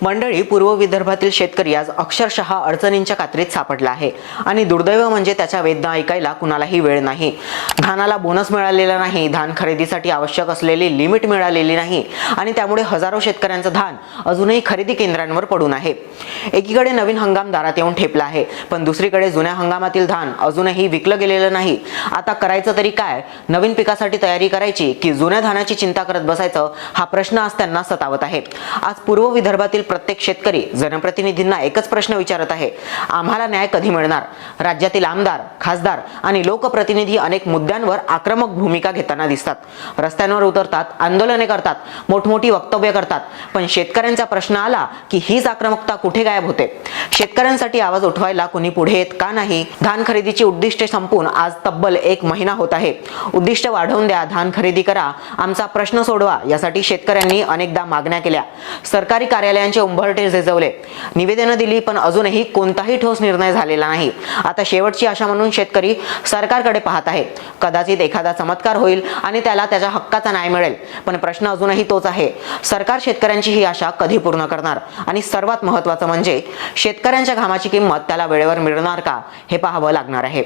मंडळी, पूर्व विदर्भातील शेतकरी आज अक्षरशः अडचणींच्या कात्रीत सापडला आहे आणि दुर्दैव म्हणजे त्याच्या वेदना ऐकायला कुणालाही वेळ नाही। धानाला बोनस मिळालेला नाही, धान खरेदीसाठी आवश्यक असलेली लिमिट मिळालेली नाही आणि त्यामुळे हजारो शेतकऱ्यांचं धान अजूनही खरेदी केंद्रांवर पडून आहे। एकीकडे नवीन हंगाम दारात येऊन ठेपला आहे, पण दुसरीकडे जुन्या हंगामातील धान अजूनही विकलं गेलेलं नाही। आता करायचं तरी काय? नवीन पिकासाठी तयारी करायची की जुन्या धानाची चिंता करत बसायचं, हा प्रश्न आज त्यांना सतावत आहे। आज पूर्व विदर्भातील प्रत्येक शेतकरी जनप्रतिनिधींना एकच प्रश्न विचारत आहे, आम्हाला न्याय कधी मिळणार? राज्यातील आमदार, खासदार आणि लोकप्रतिनिधी अनेक मुद्द्यांवर आक्रमक भूमिका घेताना दिसतात, रस्त्यांवर उतरतात, आंदोलने करतात, मोठमोठी वक्तव्य करतात, पण शेतकऱ्यांचा प्रश्न आला की हीच आक्रमकता कुठे गायब होते? शेतकऱ्यांसाठी आवाज उठवायला कोणी पुढे येत का नाही? धान खरेदीची उद्दिष्टे संपून आज तब्बल 1 महिना होत आहे। उद्दिष्ट वाढवून द्या, धान खरेदी करा, आमचा प्रश्न सोडवा, यासाठी शेतकऱ्यांनी अनेकदा मागण्या केल्या, सरकारी कार्यालयांचे उंबरठे झिजवले, निवेदनं दिली, पण अजूनही कोणताही ठोस निर्णय झालेला नाही। आता शेवटची आशा म्हणून शेतकरी सरकारकडे पाहत आहे। कदाचित एखादा चमत्कार होईल आणि त्याला त्याच्या हक्काचा न्याय मिळेल, पण प्रश्न अजूनही तोच आहे, सरकार शेतकऱ्यांची ही आशा कधी पूर्ण करणार? आणि सर्वात महत्त्वाचं म्हणजे शेतकऱ्यांच्या घामाची किंमत त्याला वेळेवर मिळणार का, हे पाहावं लागणार आहे।